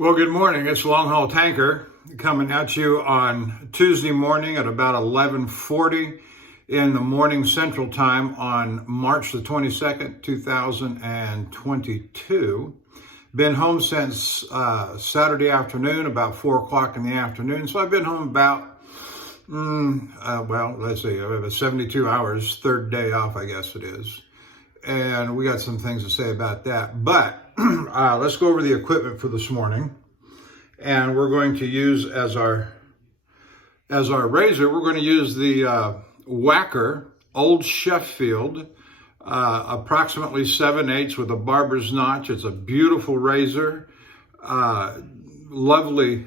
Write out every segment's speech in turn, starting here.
Well, good morning. It's Longhaultanker coming at you on Tuesday morning at about 11:40 in the morning Central Time on March the 22nd, 2022. Been home since Saturday afternoon, about 4 o'clock in the afternoon. So I've been home about, let's see, 72 hours, third day off, I guess it is. And we got some things to say about that. But let's go over the equipment for this morning. And we're going to use as our razor, we're going to use the Wacker Old Sheffield, approximately 7/8 with a barber's notch. It's a beautiful razor, lovely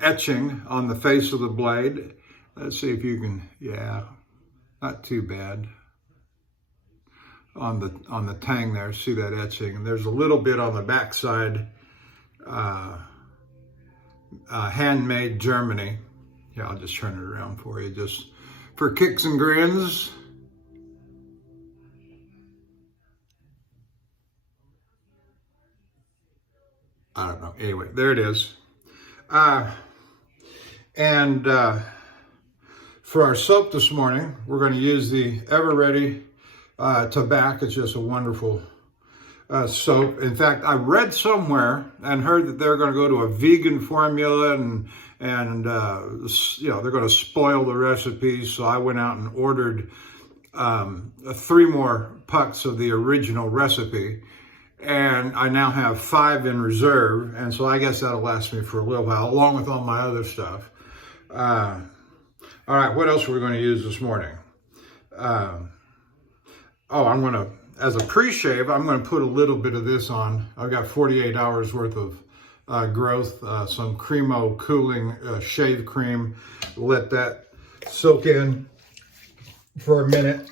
etching on the face of the blade. Let's see if you can, yeah, not too bad. On the tang there, see that etching, and there's a little bit on the backside, handmade Germany. Yeah, I'll just turn it around for you, just for kicks and grins. I don't know. Anyway, there it is. And for our soap this morning, we're going to use the Ever Ready Tabac. It's just a wonderful soap. In fact, I read somewhere and heard that they're going to go to a vegan formula and they're going to spoil the recipes. So I went out and ordered 3 more pucks of the original recipe, and I now have 5 in reserve. And so I guess that'll last me for a little while, along with all my other stuff. All right, what else are we going to use this morning? I'm going to, as a pre-shave, I'm going to put a little bit of this on. I've got 48 hours worth of growth, some Cremo cooling shave cream. Let that soak in for a minute.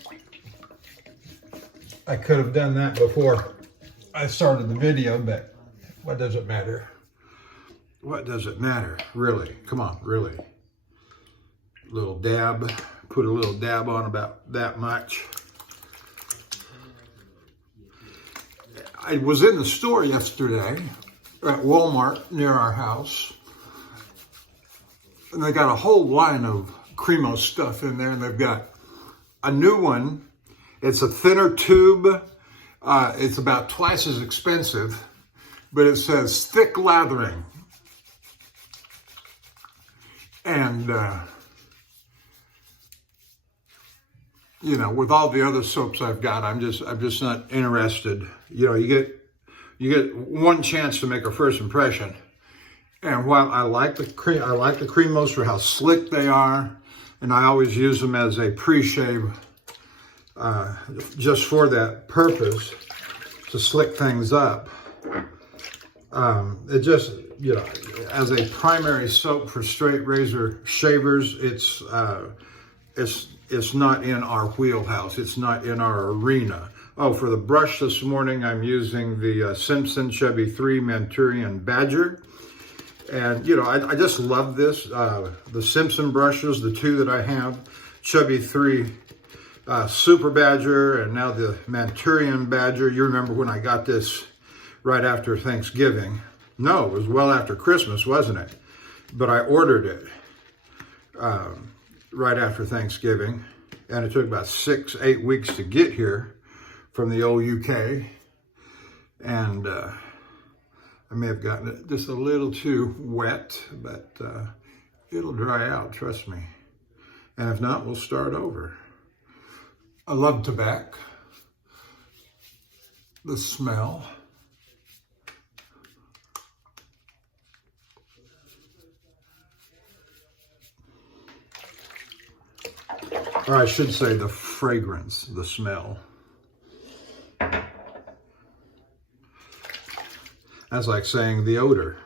I could have done that before I started the video, but what does it matter? What does it matter, really? Come on, really. Little dab, put a little dab on about that much. I was in the store yesterday at Walmart near our house, and they got a whole line of Cremo stuff in there, and they've got a new one. It's a thinner tube. It's about twice as expensive, but it says thick lathering. And with all the other soaps I've got, I'm just not interested. You get one chance to make a first impression. And while I like the Cremos for how slick they are, and I always use them as a pre-shave, just for that purpose, to slick things up. It just, as a primary soap for straight razor shavers, it's not in our wheelhouse. It's not in our arena. Oh, for the brush this morning, I'm using the Simpson Chubby 3 Manchurian Badger. And, I just love this. The Simpson brushes, the 2 that I have, Chubby 3 Super Badger, and now the Manchurian Badger. You remember when I got this right after Thanksgiving. No, it was well after Christmas, wasn't it? But I ordered it right after Thanksgiving, and it took about 6-8 weeks to get here from the old UK, and I may have gotten it just a little too wet, but it'll dry out, trust me. And if not, we'll start over. I love tobacco, the smell. Or I should say the fragrance, the smell. That's like saying the odor.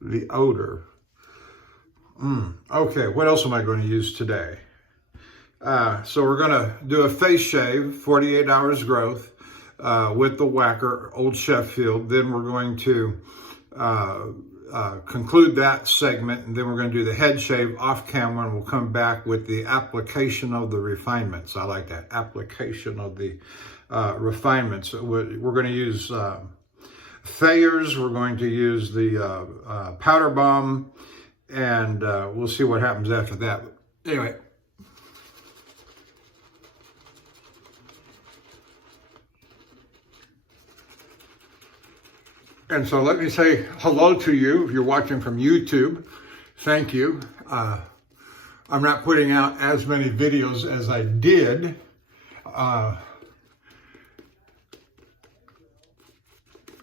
The odor. Okay, what else am I going to use today? So we're going to do a face shave, 48 hours growth, with the Wacker Old Sheffield. Then we're going to conclude that segment, and then we're going to do the head shave off camera, and we'll come back with the application of the refinements. I like that, application of the refinements. We're going to use Thayers. We're going to use the powder bomb, and we'll see what happens after that. Anyway. And so let me say hello to you if you're watching from YouTube. Thank you. I'm not putting out as many videos as I did.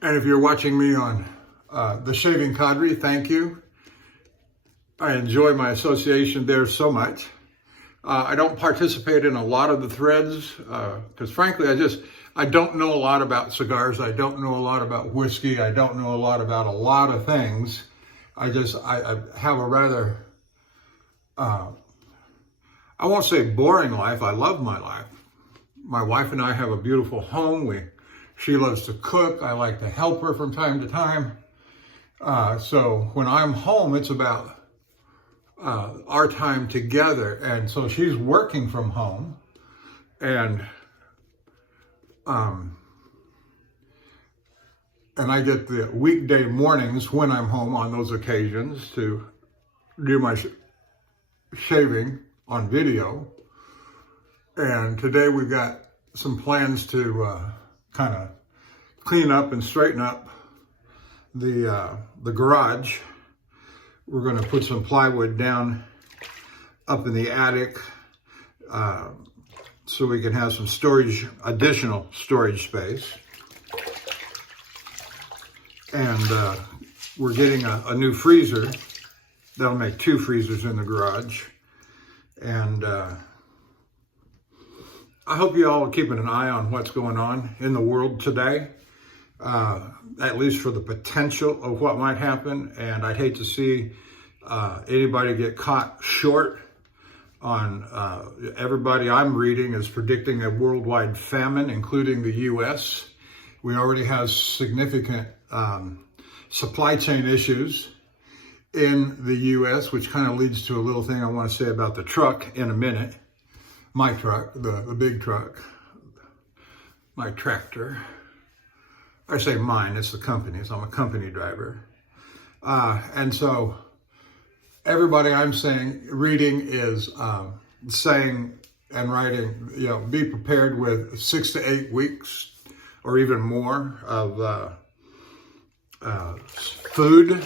And if you're watching me on the Shaving Cadre, thank you. I enjoy my association there so much. I don't participate in a lot of the threads because frankly, I don't know a lot about cigars. I don't know a lot about whiskey. I don't know a lot about a lot of things. I have a rather, I won't say boring life. I love my life. My wife and I have a beautiful home. She loves to cook. I like to help her from time to time. So when I'm home, it's about our time together. And so she's working from home, and I get the weekday mornings when I'm home on those occasions to do my shaving on video. And today we've got some plans to kind of clean up and straighten up the garage. We're going to put some plywood down up in the attic so we can have some storage, additional storage space. And we're getting a new freezer. That'll make 2 freezers in the garage. And I hope you all are keeping an eye on what's going on in the world today, at least for the potential of what might happen. And I'd hate to see anybody get caught short on everybody I'm reading is predicting a worldwide famine, including the U.S. We already have significant supply chain issues in the U.S., which kind of leads to a little thing I want to say about the truck in a minute. My truck, the big truck, my tractor. I say mine, it's the company's. I'm a company driver. And so everybody I'm reading is saying and writing, be prepared with 6 to 8 weeks or even more of food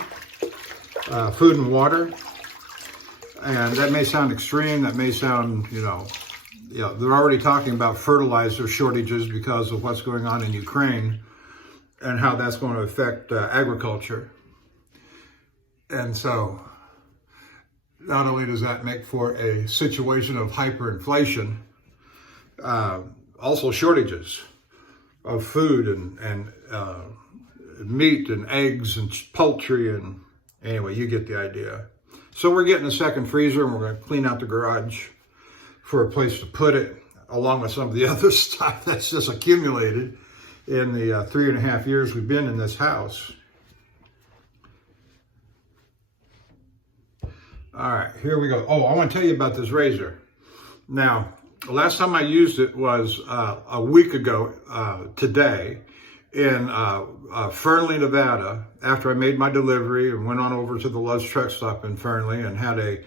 and water. And that may sound extreme. That may sound, they're already talking about fertilizer shortages because of what's going on in Ukraine and how that's going to affect agriculture. And so not only does that make for a situation of hyperinflation, also shortages of food and meat and eggs and poultry, and anyway, you get the idea. So we're getting a second freezer, and we're going to clean out the garage for a place to put it, along with some of the other stuff that's just accumulated in the 3.5 years we've been in this house. All right, here we go. Oh, I want to tell you about this razor. Now, the last time I used it was a week ago today in Fernley, Nevada, after I made my delivery and went on over to the Love's Truck Stop in Fernley and had a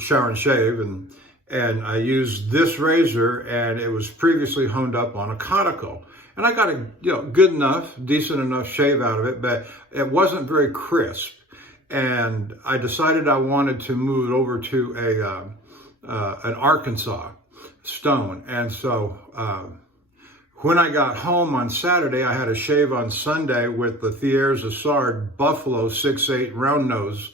shower and shave, and I used this razor, and it was previously honed up on a conical. And I got a good enough, decent enough shave out of it, but it wasn't very crisp. And I decided I wanted to move it over to an Arkansas stone. And so when I got home on Saturday, I had a shave on Sunday with the Thiers Assard Buffalo 6/8 round nose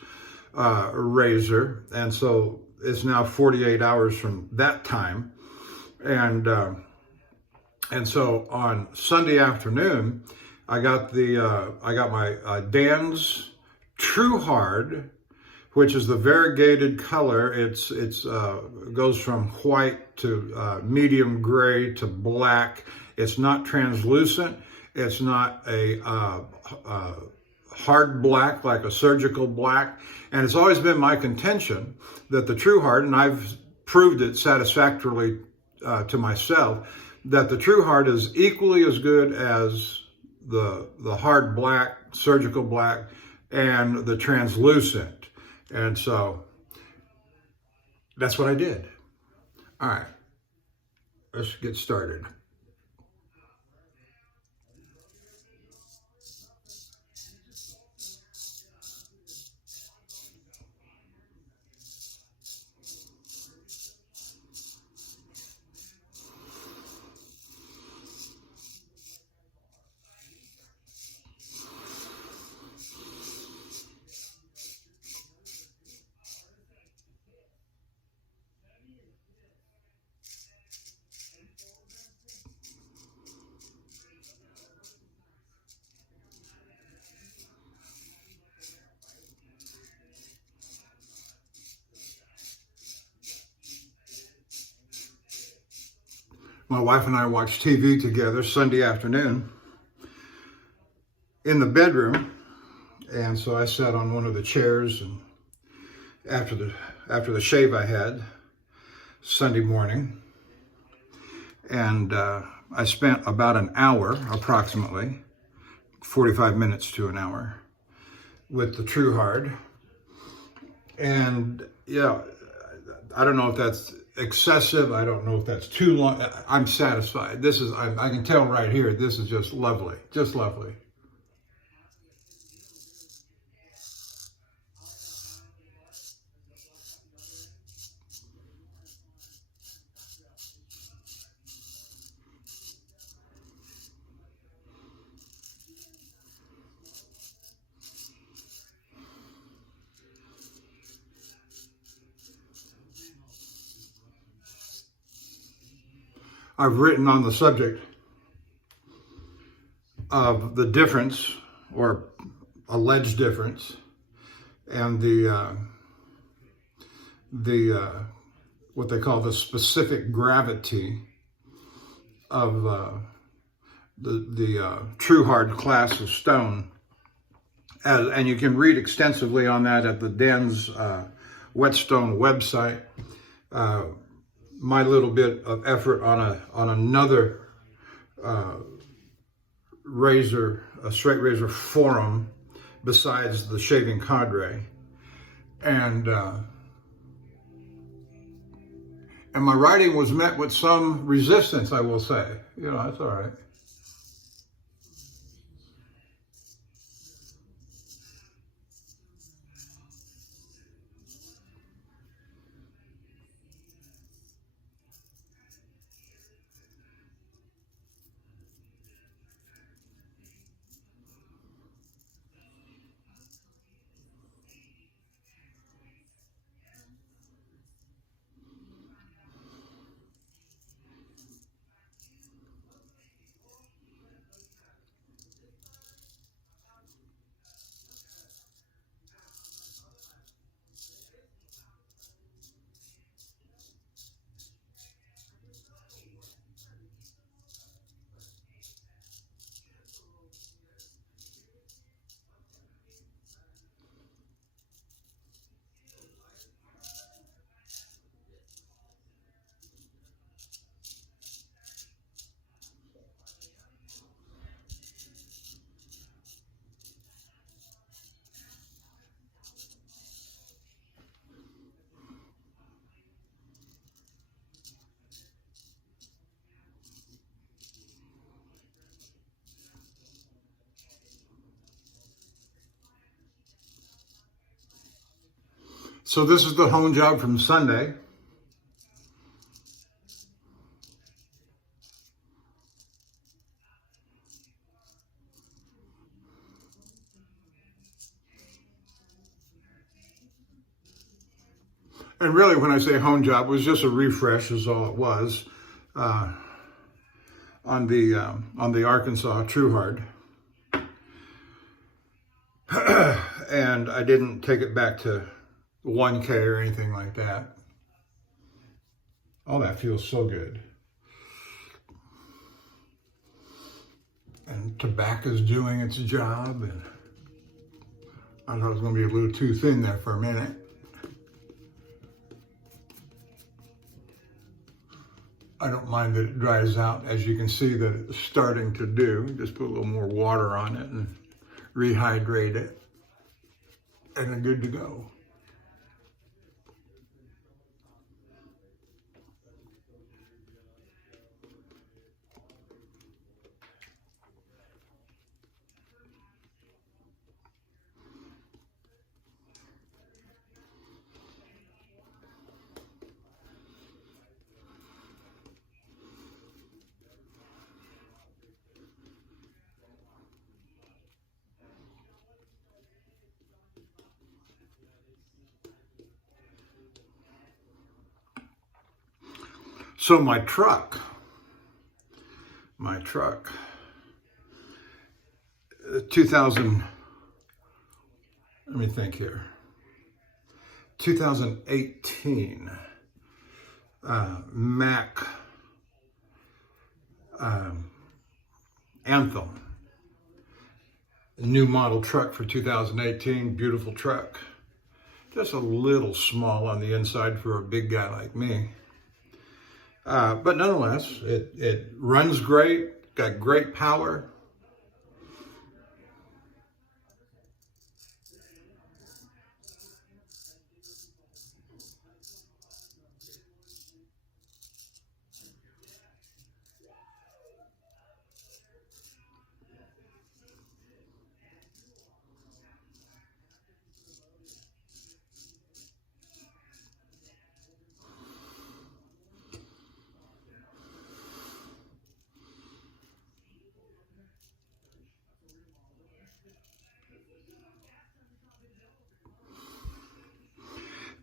razor. And so it's now 48 hours from that time. And so on Sunday afternoon, I got my Dan's True Hard, which is the variegated color. It goes from white to medium gray to black. It's not translucent. It's not a hard black like a surgical black. And it's always been my contention that the True Hard, and I've proved it satisfactorily to myself, that the True Hard is equally as good as the hard black, surgical black, and the translucent. And so that's what I did. All right, let's get started. My wife and I watched TV together Sunday afternoon in the bedroom, and so I sat on one of the chairs, and after the shave I had Sunday morning, and I spent about an hour, approximately 45 minutes to an hour, with the True Hard. And yeah, I don't know if that's excessive. I don't know if that's too long. I'm satisfied. This is, I can tell right here, this is just lovely, just lovely. I've written on the subject of the difference, or alleged difference, and the what they call the specific gravity of the True Hard class of stone, and you can read extensively on that at the Den's Whetstone website. My little bit of effort on another straight razor forum besides the Shaving Cadre, and my writing was met with some resistance, I will say. You know, that's all right. So this is the hone job from Sunday. And really, when I say hone job, it was just a refresh is all it was on the Arkansas True Hard. And I didn't take it back to 1K or anything like that. Oh, that feels so good. And Tabac is doing its job, and I thought it was going to be a little too thin there for a minute. I don't mind that it dries out. As you can see that it's starting to do. Just put a little more water on it and rehydrate it, and they're good to go. So my truck, 2000, let me think here, 2018 Mack Anthem, new model truck for 2018, beautiful truck. Just a little small on the inside for a big guy like me. But nonetheless, it runs great, got great power.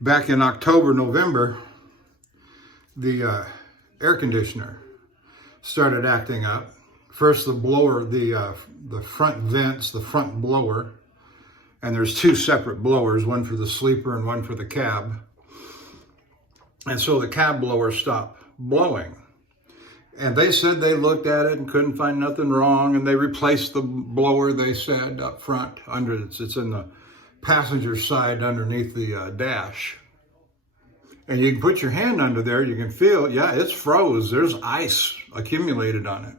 Back in October, November, the air conditioner started acting up. First the blower, the front vents, the front blower, and there's two separate blowers, one for the sleeper and one for the cab. And so the cab blower stopped blowing. And they said they looked at it and couldn't find nothing wrong, and they replaced the blower, they said, up front. It's in the passenger side underneath the dash. And you can put your hand under there, you can feel, yeah, it's froze. There's ice accumulated on it.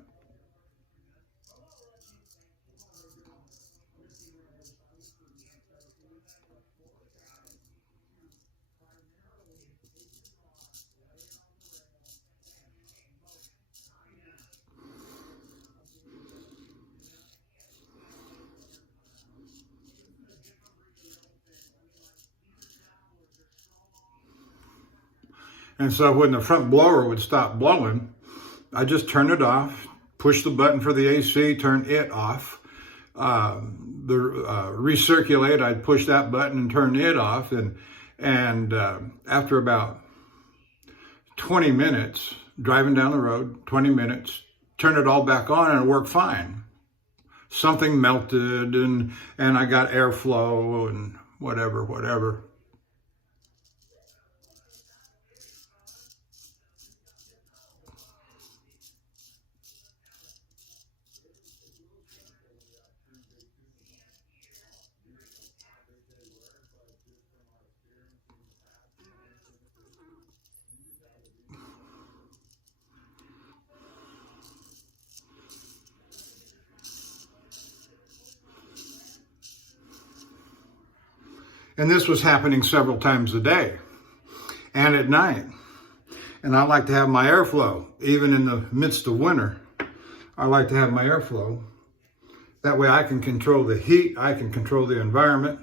And so when the front blower would stop blowing, I just turned it off, push the button for the AC, turn it off. Recirculate, I'd push that button and turn it off. And after about 20 minutes, driving down the road, 20 minutes, turn it all back on and it worked fine. Something melted and I got airflow and whatever. And this was happening several times a day and at night. And I like to have my airflow, even in the midst of winter. I like to have my airflow. That way I can control the heat, I can control the environment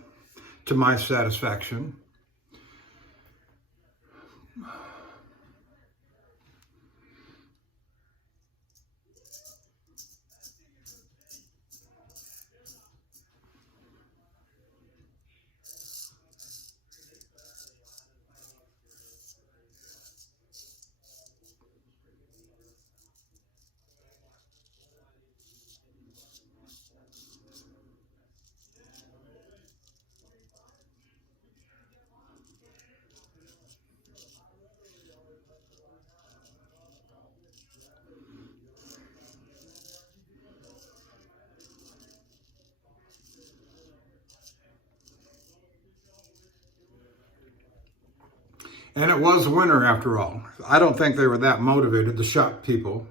to my satisfaction. And it was winter after all. I don't think they were that motivated, the shop people.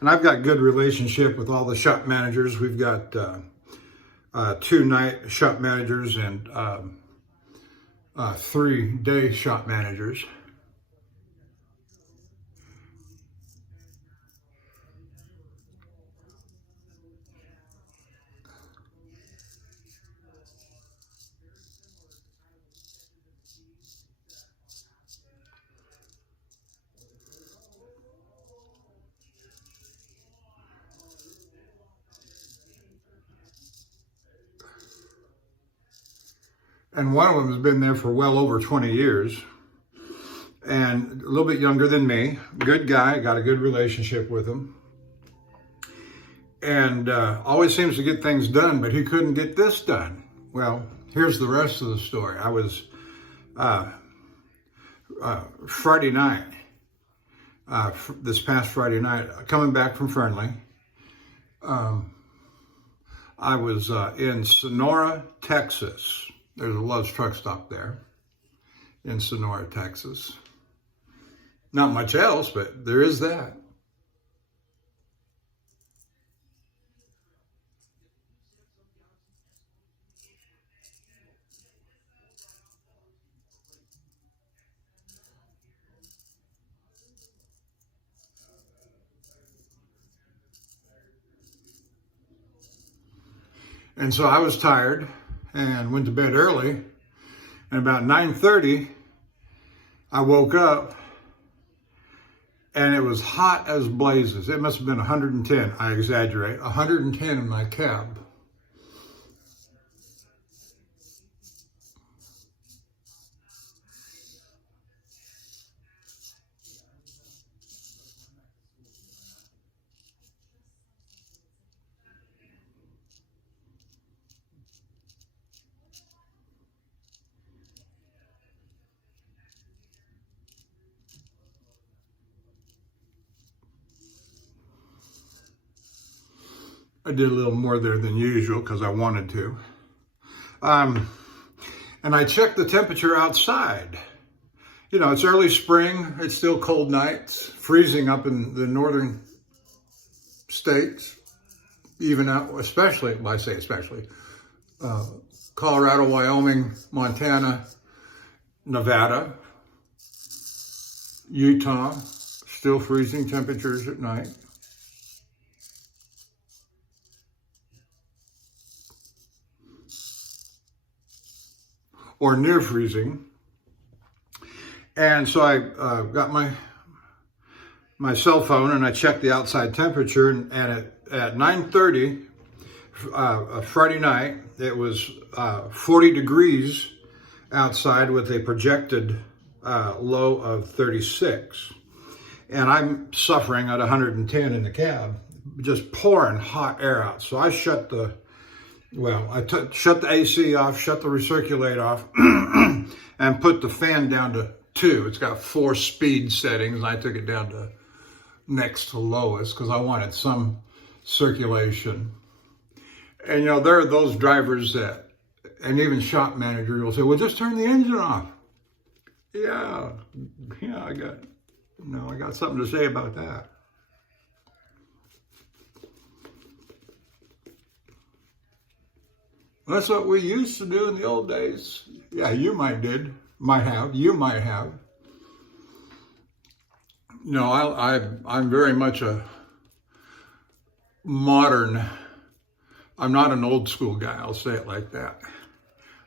And I've got good relationship with all the shop managers. We've got 2 night shop managers and 3 day shop managers. And one of them has been there for well over 20 years and a little bit younger than me. Good guy, got a good relationship with him. And always seems to get things done, but he couldn't get this done. Well, here's the rest of the story. I was Friday night, this past Friday night, coming back from Fernley. I was in Sonora, Texas. There's a Love's truck stop there in Sonora, Texas. Not much else, but there is that. And so I was tired and went to bed early. And about 9:30, I woke up and it was hot as blazes. It must have been 110, I exaggerate, 110 in my cab. I did a little more there than usual because I wanted to. And I checked the temperature outside. You know, it's early spring. It's still cold nights, freezing up in the northern states, even out, especially, well, I say especially, Colorado, Wyoming, Montana, Nevada, Utah, still freezing temperatures at night. Or near freezing. And so I got my cell phone and I checked the outside temperature, and at 9:30 Friday night, it was 40 degrees outside with a projected low of 36. And I'm suffering at 110 in the cab, just pouring hot air out. So I shut the shut the AC off, shut the recirculate off, and put the fan down to 2. It's got 4 speed settings, and I took it down to next to lowest because I wanted some circulation. And you know, there are those drivers that, and even shop managers will say, well, just turn the engine off. Yeah, I got something to say about that. That's what we used to do in the old days. Yeah, you might have. No, I'm very much a modern. I'm not an old school guy. I'll say it like that.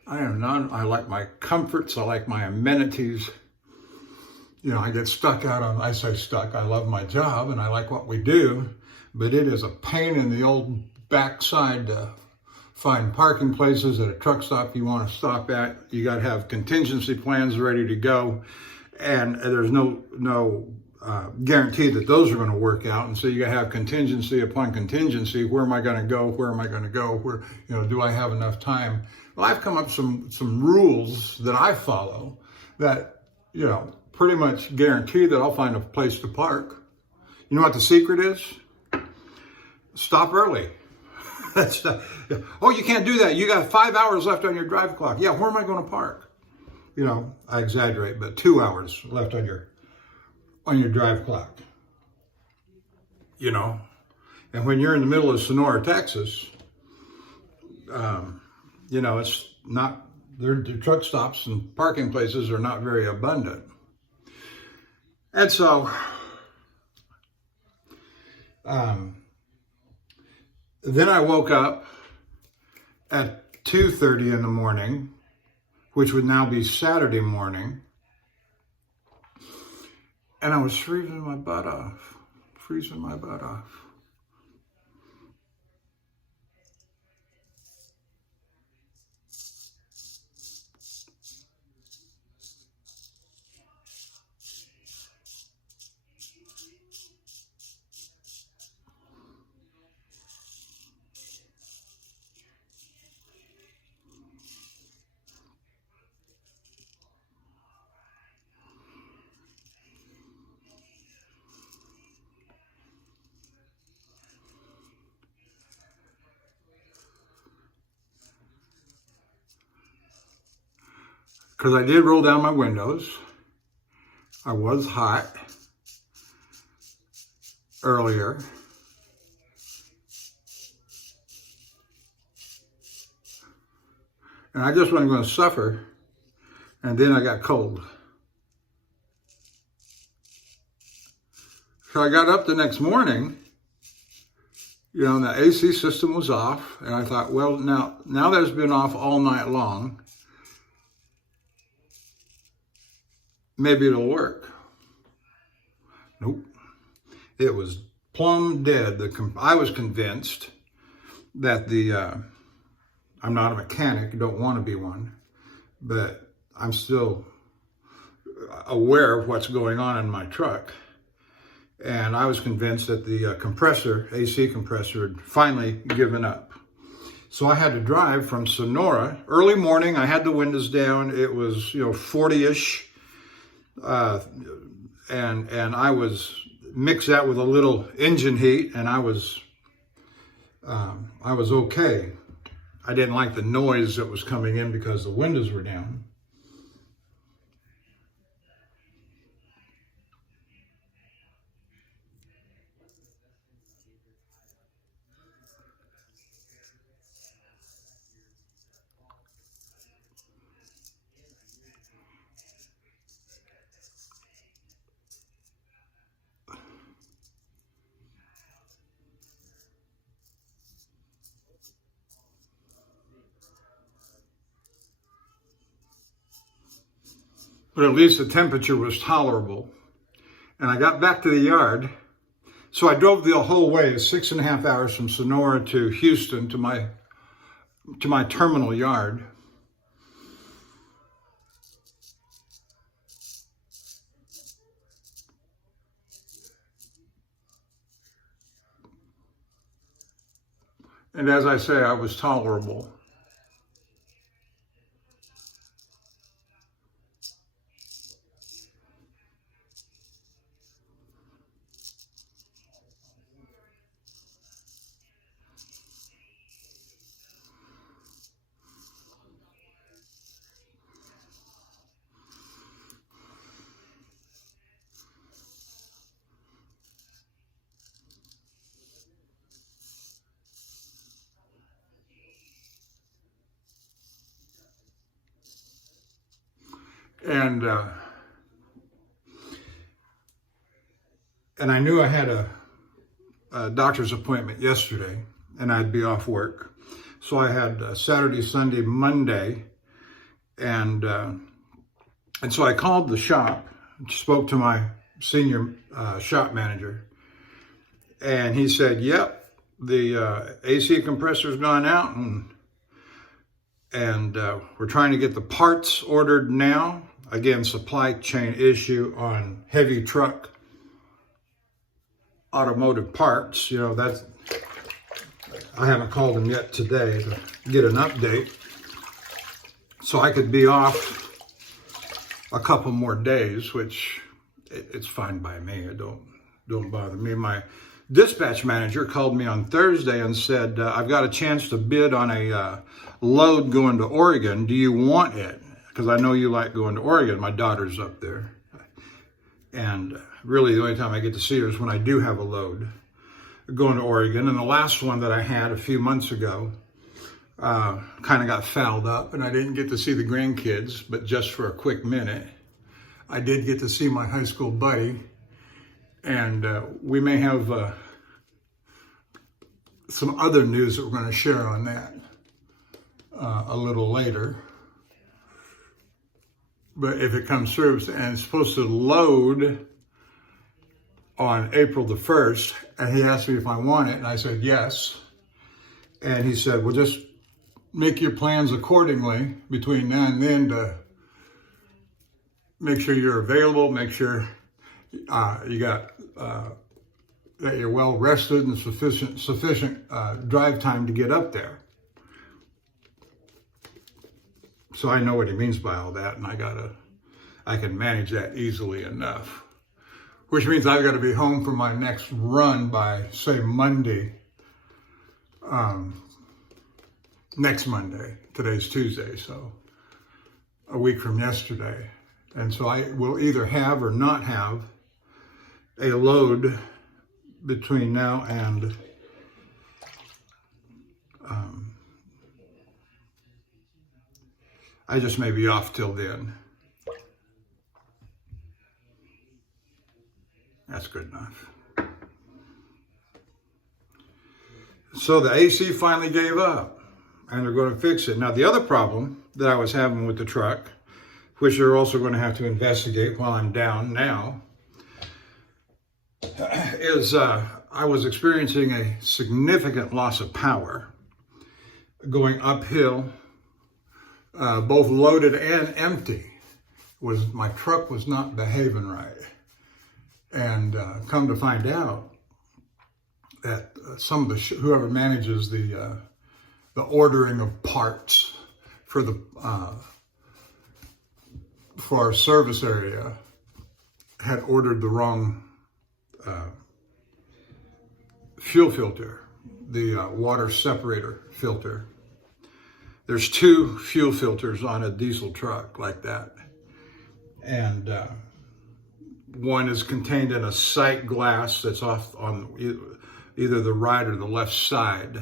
I am not. I like my comforts. I like my amenities. You know, I get stuck out on. I say stuck. I love my job and I like what we do, but it is a pain in the old backside to find parking places at a truck stop you want to stop at. You got to have contingency plans ready to go, and there's no guarantee that those are going to work out. And so you got to have contingency upon contingency. Where am I going to go? Where am I going to go? Where, you know, do I have enough time? Well, I've come up with some rules that I follow that, you know, pretty much guarantee that I'll find a place to park. You know what the secret is? Stop early. Oh, you can't do that. You got 5 hours left on your drive clock. Yeah, where am I going to park? You know, I exaggerate, but 2 hours left on your drive clock. You know, and when you're in the middle of Sonora, Texas, you know, it's not, the truck stops and parking places are not very abundant. And so, then I woke up at 2:30 in the morning, which would now be Saturday morning, and I was freezing my butt off. Because I did roll down my windows. I was hot earlier. And I just wasn't going to suffer. And then I got cold. So I got up the next morning, you know, and the AC system was off. And I thought, well, now that it's been off all night long, maybe it'll work. Nope. It was plumb dead. I was convinced that I'm not a mechanic, don't want to be one, but I'm still aware of what's going on in my truck. And I was convinced that the AC compressor had finally given up. So I had to drive from Sonora. Early morning, I had the windows down. It was, you know, 40-ish. And I was mixed that with a little engine heat, and I was okay. I didn't like the noise that was coming in because the windows were down. But at least the temperature was tolerable. And I got back to the yard. So I drove the whole way, 6.5 hours from Sonora to Houston to my terminal yard. And as I say, I was tolerable. And I knew I had a doctor's appointment yesterday, and I'd be off work. So I had Saturday, Sunday, Monday, and so I called the shop, spoke to my senior shop manager, and he said, "Yep, the AC compressor's gone out, and we're trying to get the parts ordered now." Again, supply chain issue on heavy truck automotive parts. You know, that's, I haven't called him yet today to get an update. So I could be off a couple more days, which it's fine by me. It don't bother me. My dispatch manager called me on Thursday and said, I've got a chance to bid on a load going to Oregon. Do you want it? because I know you like going to Oregon. My daughter's up there. And really the only time I get to see her is when I do have a load going to Oregon. And the last one that I had a few months ago kind of got fouled up, and I didn't get to see the grandkids, but just for a quick minute. I did get to see my high school buddy, and we may have some other news that we're going to share on that a little later. But if it comes through, and it's supposed to load on April the 1st, and he asked me if I want it, and I said yes. And he said, well, just make your plans accordingly between now and then to make sure you're available, make sure you got that you're well rested and sufficient drive time to get up there. So I know what he means by all that, and I can manage that easily enough. Which means I've got to be home for my next run by, say, Monday. Next Monday. Today's Tuesday, so a week from yesterday. And so I will either have or not have a load between now and I just may be off till then. That's good enough. So the AC finally gave up, and they're going to fix it. Now, the other problem that I was having with the truck, which they're also going to have to investigate while I'm down now, is I was experiencing a significant loss of power going uphill, both loaded and empty. My truck was not behaving right. And come to find out that some of the whoever manages the ordering of parts for our service area had ordered the wrong fuel filter, the water separator filter. There's 2 fuel filters on a diesel truck like that, and one is contained in a sight glass that's off on either the right or the left side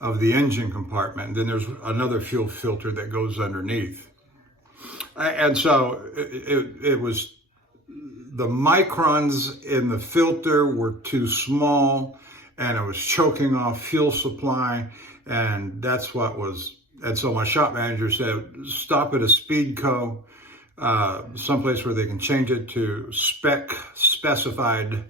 of the engine compartment. And then there's another fuel filter that goes underneath. And so it was, the microns in the filter were too small, and it was choking off fuel supply. And that's what was, and so my shop manager said, stop at a Speedco, someplace where they can change it to specified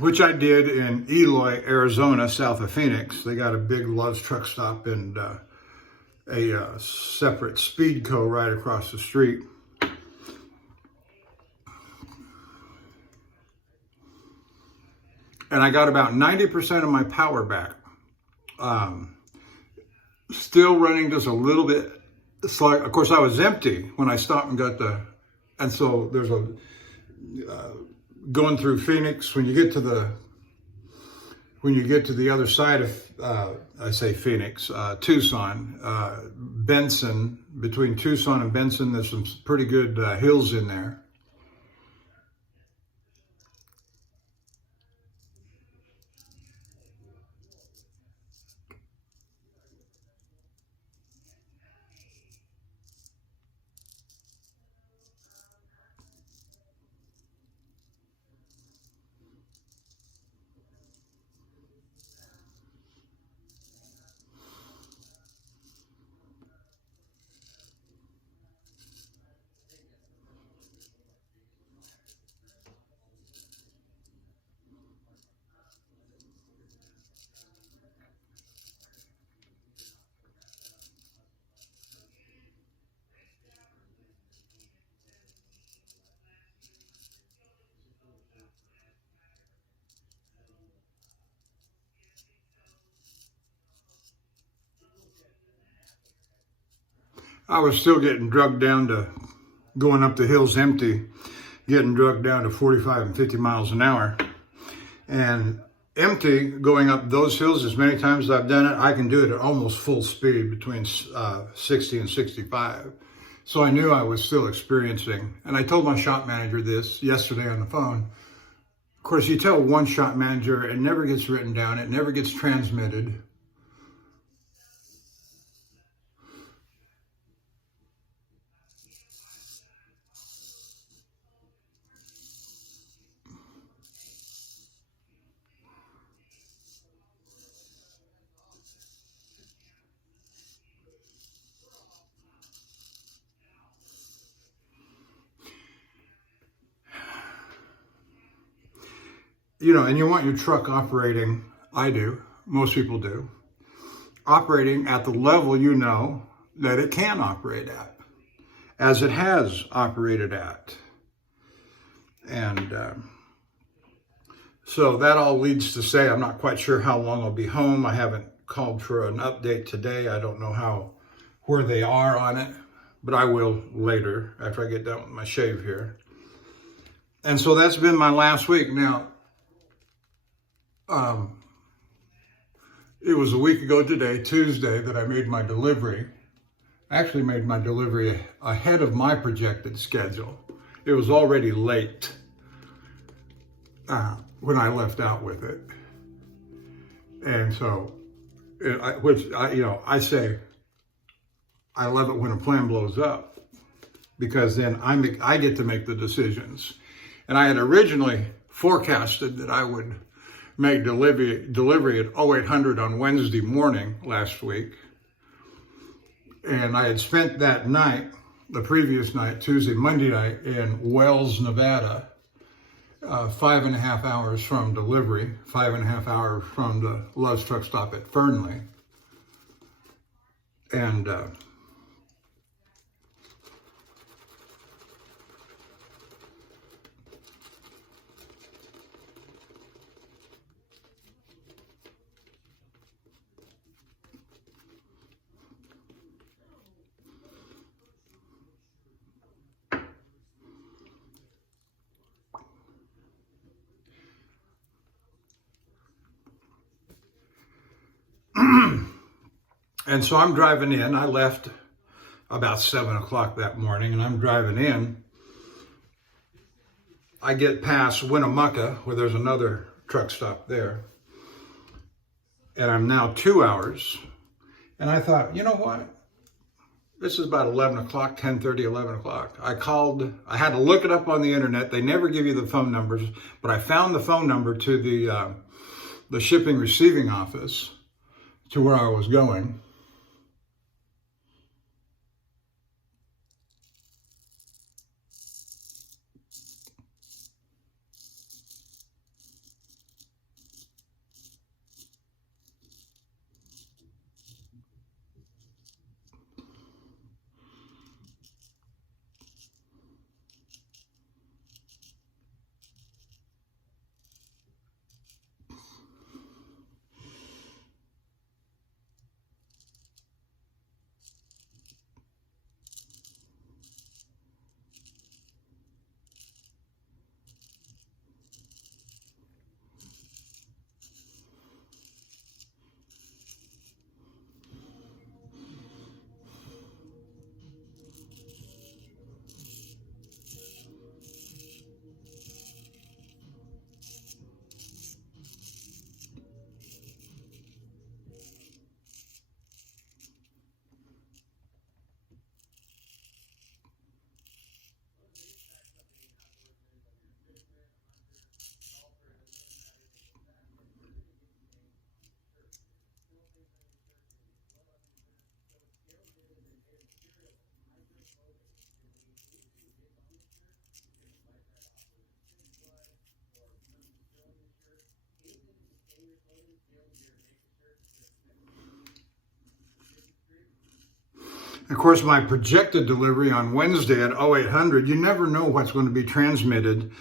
which I did in Eloy, Arizona, south of Phoenix. They got a big Love's truck stop and a separate Speedco right across the street. And I got about 90% of my power back. Still running just a little bit. It's like, of course, I was empty when I stopped and got and so there's a, going through Phoenix, when you get to the other side of, I say Phoenix, Tucson, Benson, between Tucson and Benson, there's some pretty good hills in there. I was still getting drugged down to going up the hills empty, getting drugged down to 45 and 50 miles an hour. And empty, going up those hills as many times as I've done it, I can do it at almost full speed between 60 and 65. So I knew I was still experiencing, and I told my shop manager this yesterday on the phone. Of course, you tell one shop manager, it never gets written down, it never gets transmitted. You know, and you want your truck operating, I do, most people do, operating at the level you know that it can operate at, as it has operated at. And so that all leads to say, I'm not quite sure how long I'll be home. I haven't called for an update today. I don't know where they are on it, but I will later after I get done with my shave here. And so that's been my last week. Now, it was a week ago today, Tuesday, that I made my delivery. I actually made my delivery ahead of my projected schedule. It was already late when I left out with it. And so, I say, I love it when a plan blows up, because then I get to make the decisions. And I had originally forecasted that I would make delivery at 0800 on Wednesday morning last week. And I had spent that night, the previous night, Monday night, in Wells, Nevada, 5.5 hours from delivery, 5.5 hours from the Love's Truck Stop at Fernley. And and so I'm driving in. I left about 7 o'clock that morning, and I'm driving in. I get past Winnemucca, where there's another truck stop there. And I'm now 2 hours. And I thought, you know what? This is about 11 o'clock, 10:30, 11 o'clock. I had to look it up on the internet. They never give you the phone numbers, but I found the phone number to the shipping receiving office to where I was going. Of course, my projected delivery on Wednesday at 0800, you never know what's going to be transmitted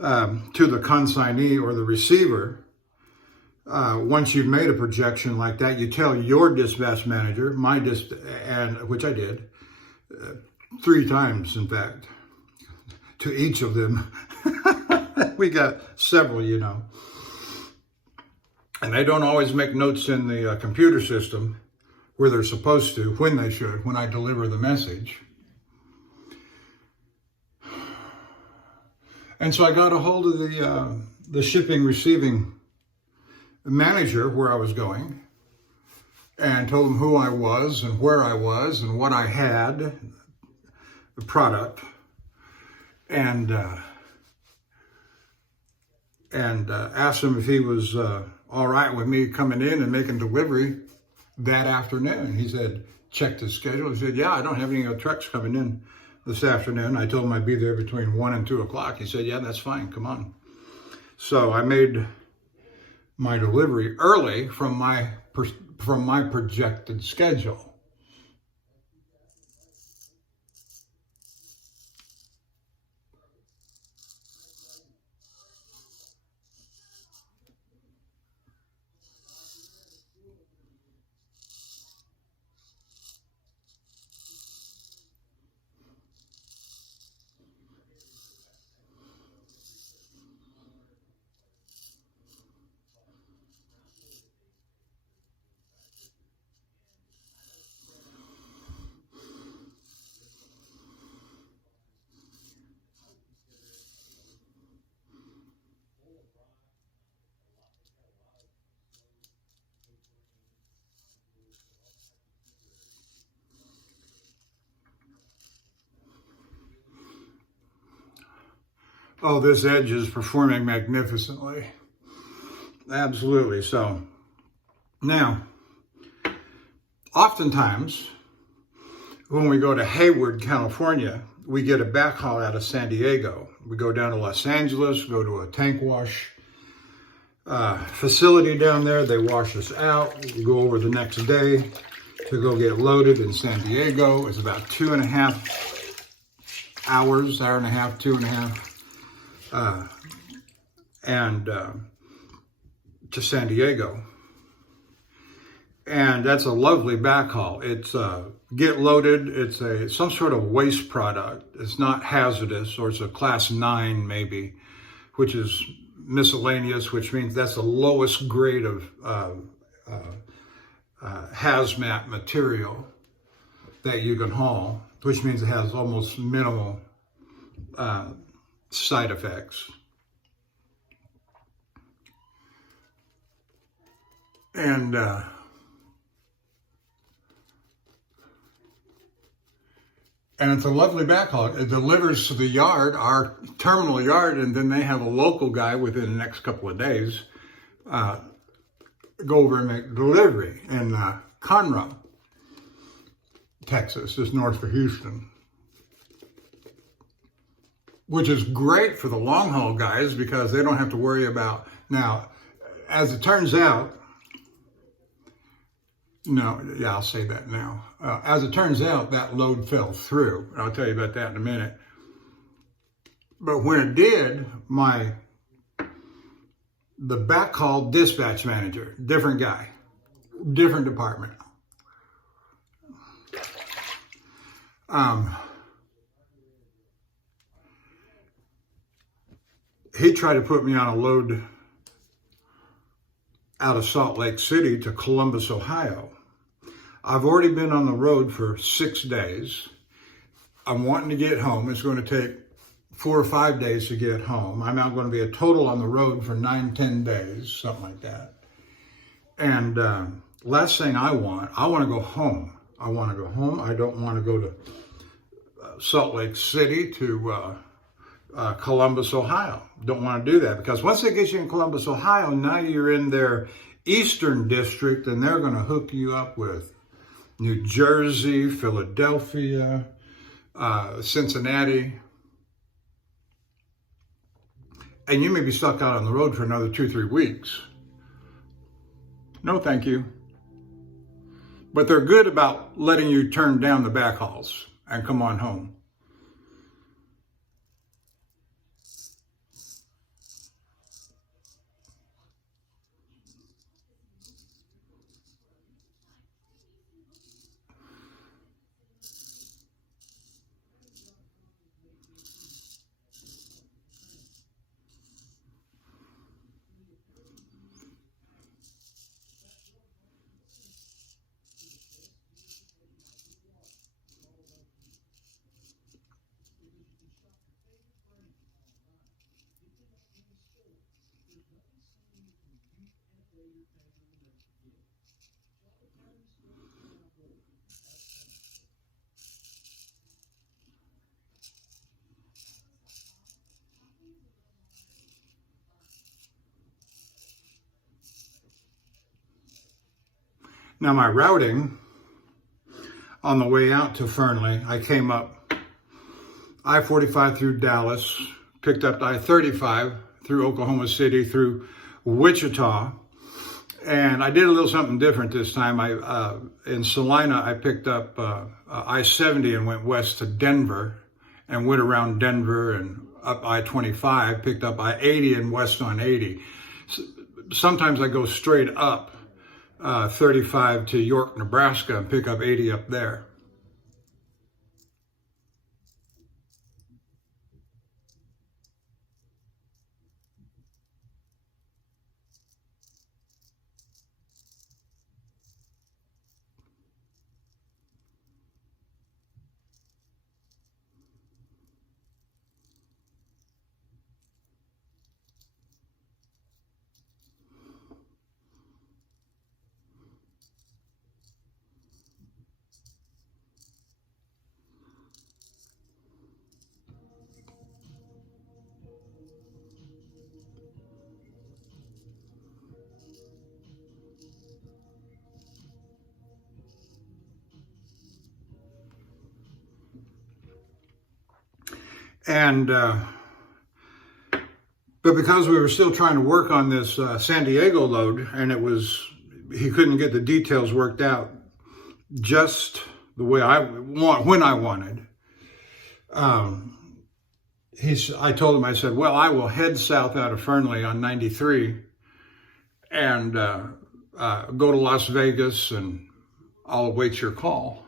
to the consignee or the receiver. Once you've made a projection like that, you tell your dispatch manager, which I did, 3 times, in fact, to each of them. We got several, you know. And they don't always make notes in the computer system where they're supposed to, when they should, when I deliver the message. And so I got a hold of the shipping receiving manager where I was going and told him who I was and where I was and what I had, the product, and asked him if he was all right with me coming in and making delivery that afternoon. He said, checked his schedule. He said, yeah, I don't have any other trucks coming in this afternoon. I told him I'd be there between 1 and 2 o'clock. He said, yeah, that's fine, come on. So I made my delivery early from my projected schedule. Oh, this edge is performing magnificently. Absolutely. So now, oftentimes when we go to Hayward, California, we get a backhaul out of San Diego. We go down to Los Angeles, go to a tank wash facility down there. They wash us out. We go over the next day to go get loaded in San Diego. It's about 2.5 hours, hour and a half, 2.5. To San Diego. And that's a lovely backhaul. It's get loaded. It's some sort of waste product. It's not hazardous, or it's a class 9 maybe, which is miscellaneous, which means that's the lowest grade of hazmat material that you can haul, which means it has almost minimal side effects. And it's a lovely backhaul. It delivers to the yard, our terminal yard, and then they have a local guy within the next couple of days go over and make delivery in Conroe, Texas, just north of Houston. Which is great for the long haul guys because they don't have to worry about, now, as it turns out, I'll say that now. As it turns out, that load fell through. I'll tell you about that in a minute. But when it did, the backhaul dispatch manager, different guy, different department. He tried to put me on a load out of Salt Lake City to Columbus, Ohio. I've already been on the road for 6 days. I'm wanting to get home. It's going to take 4 or 5 days to get home. I'm now going to be a total on the road for 9-10 days, something like that. And last thing I want to go home. I want to go home. I don't want to go to Salt Lake City to Columbus, Ohio. Don't want to do that because once they get you in Columbus, Ohio, now you're in their eastern district and they're going to hook you up with New Jersey, Philadelphia, Cincinnati. And you may be stuck out on the road for another 2-3 weeks. No, thank you. But they're good about letting you turn down the backhauls and come on home. Now my routing on the way out to Fernley, I came up I-45 through Dallas, picked up I-35 through Oklahoma City, through Wichita, and I did a little something different this time. In Salina, I picked up I-70 and went west to Denver, and went around Denver and up I-25, picked up I-80 and west on 80. Sometimes I go straight up 35 to York, Nebraska, and pick up 80 up there. And, but because we were still trying to work on this San Diego load, and he couldn't get the details worked out just the way when I wanted. I told him, I said, well, I will head south out of Fernley on 93 and go to Las Vegas, and I'll await your call.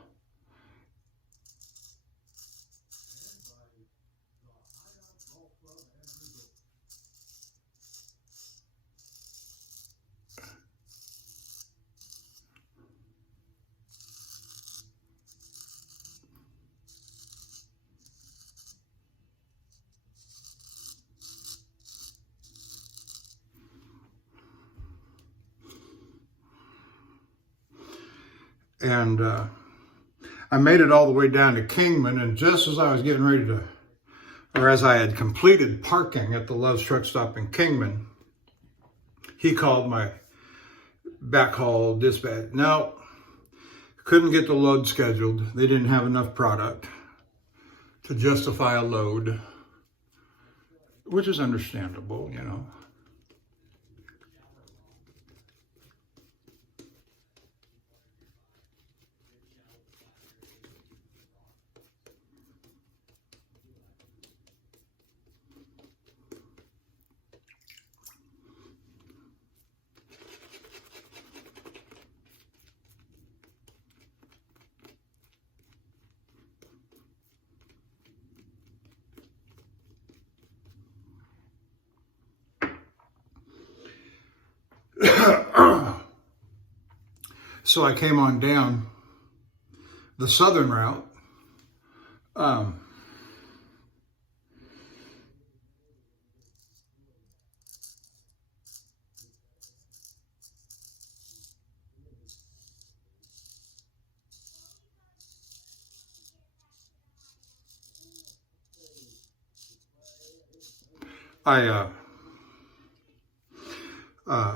And I made it all the way down to Kingman, and just as I was getting ready to, or as I had completed parking at the Love's truck stop in Kingman, he called my backhaul dispatch. No, couldn't get the load scheduled. They didn't have enough product to justify a load, which is understandable, you know. So I came on down the southern route.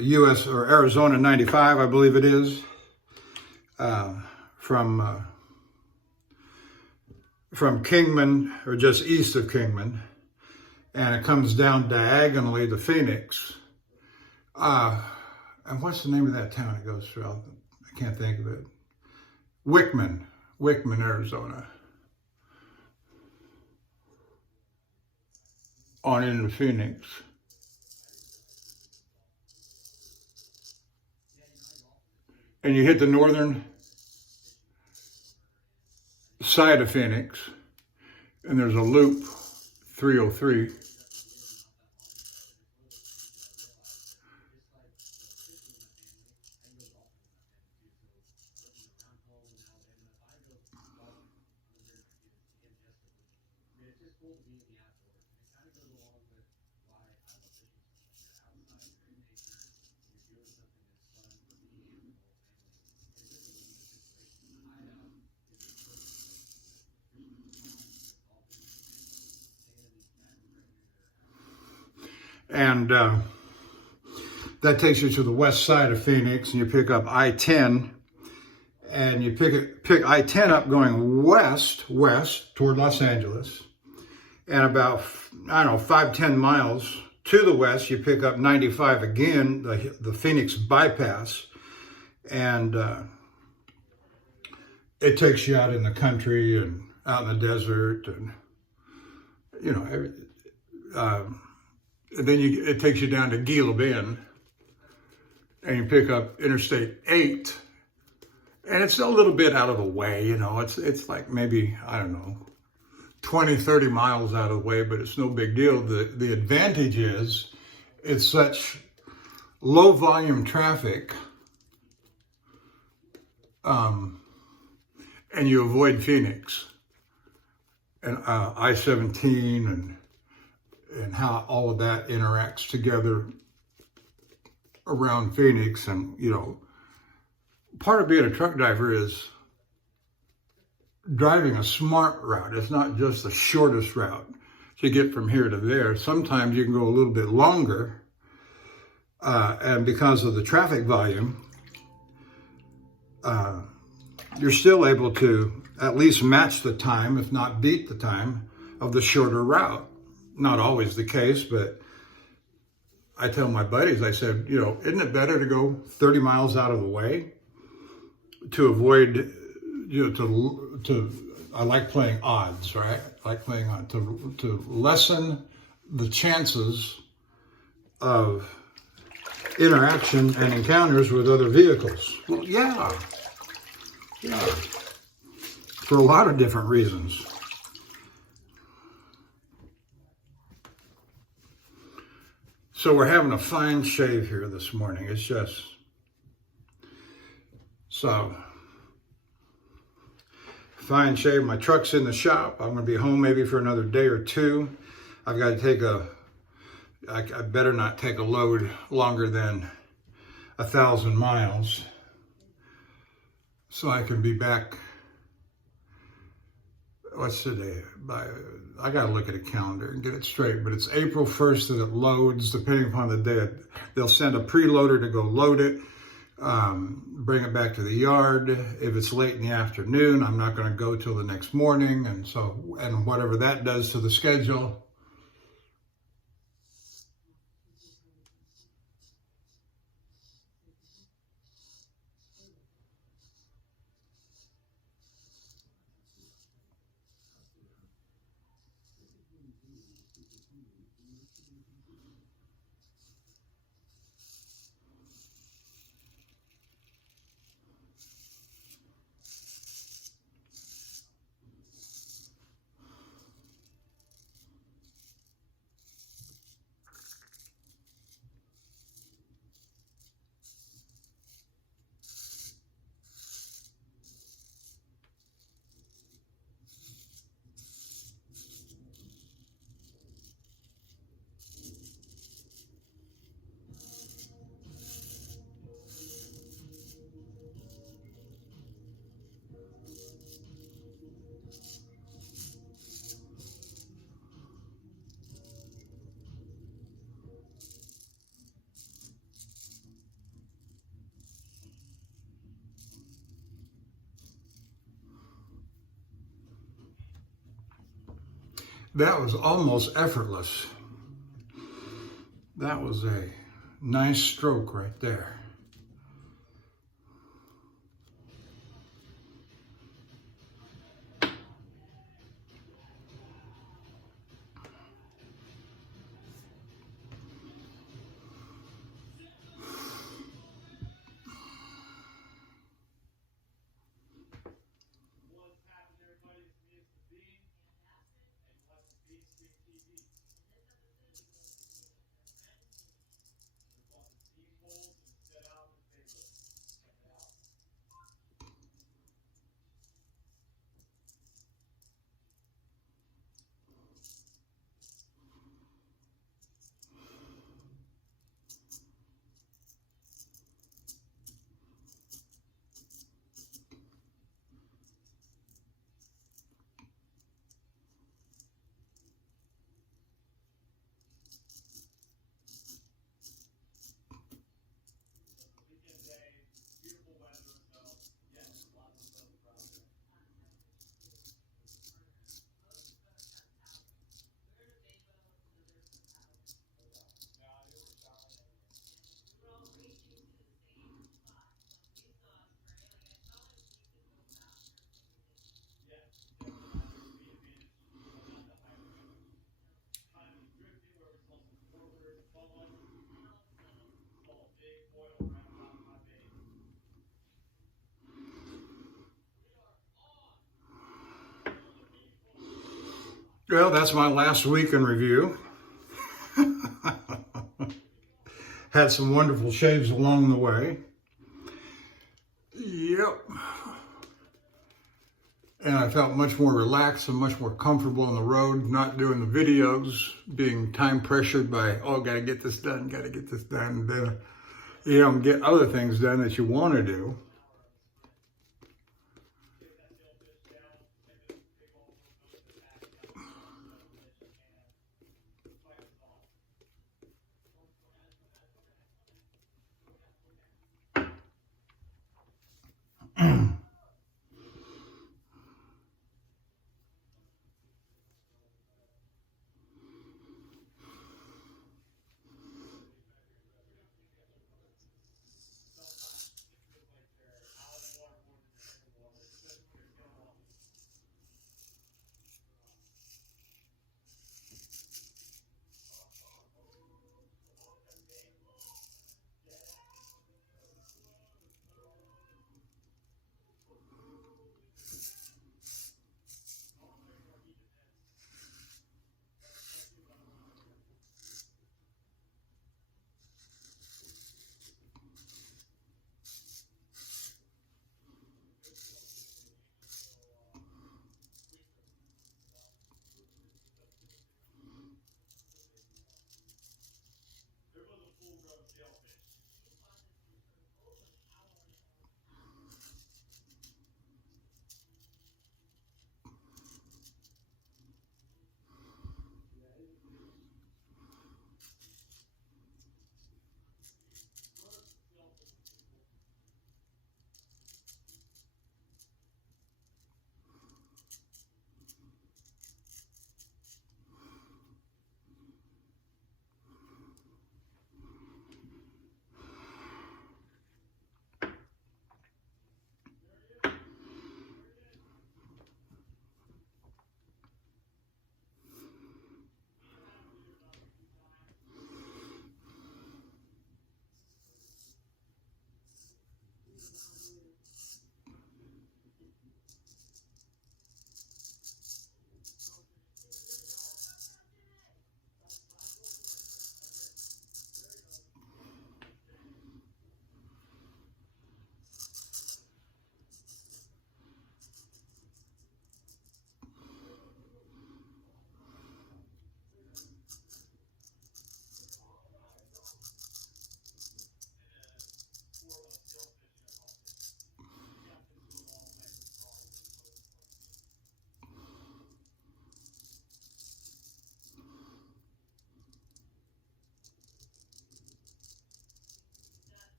US or Arizona 95, I believe it is, from Kingman, or just east of Kingman, and it comes down diagonally to Phoenix. And what's the name of that town it goes through? I can't think of it. Wickman, Arizona. On into Phoenix. And you hit the northern side of Phoenix, and there's a loop, 303. And that takes you to the west side of Phoenix, and you pick up I-10 and you pick I-10 up going west toward Los Angeles, and about, I don't know, 5-10 miles to the west, you pick up 95 again, the Phoenix bypass, and it takes you out in the country and out in the desert, and you know, and then it takes you down to Gila Bend, and you pick up Interstate 8, and it's a little bit out of the way, you know, it's like maybe, I don't know, 20, 30 miles out of the way, but it's no big deal. The advantage is it's such low volume traffic, and you avoid Phoenix and I-17 and how all of that interacts together around Phoenix. And, you know, part of being a truck driver is driving a smart route. It's not just the shortest route to get from here to there. Sometimes you can go a little bit longer, and because of the traffic volume, you're still able to at least match the time, if not beat the time, of the shorter route. Not always the case, but I tell my buddies, I said, you know, isn't it better to go 30 miles out of the way to avoid, you know, I like playing odds, right? I like playing odds, to lessen the chances of interaction and encounters with other vehicles. Well, yeah. For a lot of different reasons. So we're having a fine shave here this morning. It's just, so, fine shave. My truck's in the shop. I'm going to be home maybe for another day or two. I've got to take I better not take a load longer than 1,000 miles. So I can be back, what's today? I got to look at a calendar and get it straight, but it's April 1st that it loads, depending upon the day. They'll send a preloader to go load it, bring it back to the yard. If it's late in the afternoon, I'm not going to go till the next morning, and whatever that does to the schedule. That was almost effortless. That was a nice stroke right there. Well, that's my last week in review. Had some wonderful shaves along the way. Yep. And I felt much more relaxed and much more comfortable on the road, not doing the videos, being time pressured by, oh, gotta get this done, and then you don't get other things done that you want to do.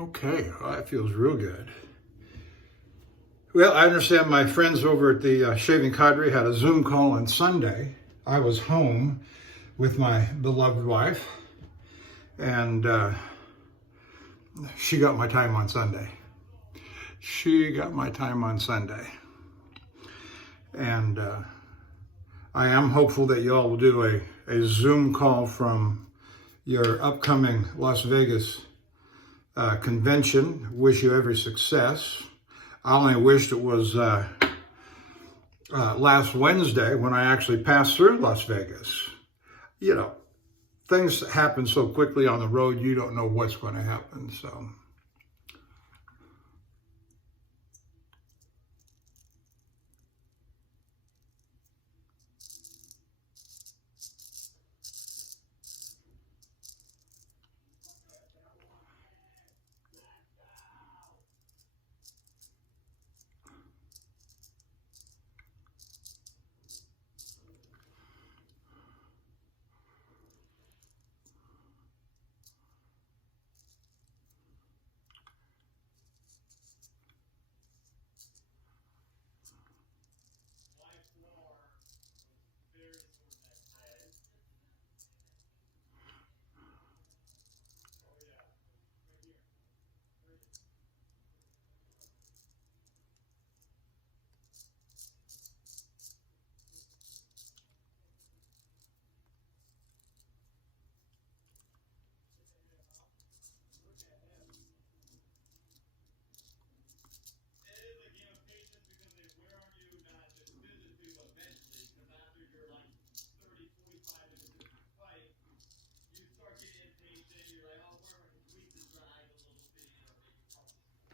Okay, well, that feels real good. Well, I understand my friends over at the Shaving Cadre had a Zoom call on Sunday. I was home with my beloved wife, and she got my time on Sunday. She got my time on Sunday. And I am hopeful that you all will do a Zoom call from your upcoming Las Vegas convention. Wish you every success. I only wished it was last Wednesday when I actually passed through Las Vegas. You know, things happen so quickly on the road, you don't know what's going to happen. So.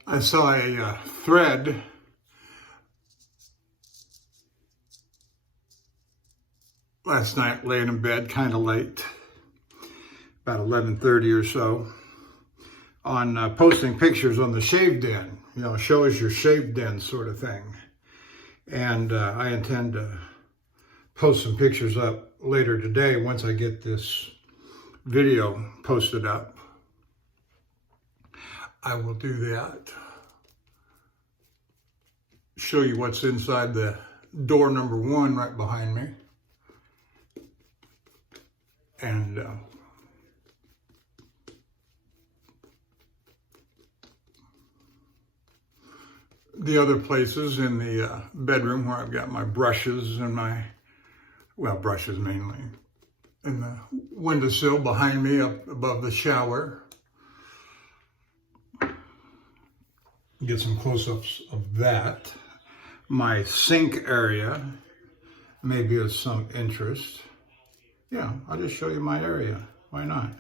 I saw a thread last night laying in bed kind of late, about 11:30 or so, on posting pictures on the shave den, you know, show us your shave den sort of thing. And I intend to post some pictures up later today once I get this video posted up. I will do that. Show you what's inside the door number 1 right behind me. And the other places in the bedroom where I've got my brushes and brushes mainly, in the windowsill behind me up above the shower. Get some close-ups of that. My sink area may be of some interest. Yeah, I'll just show you my area. Why not?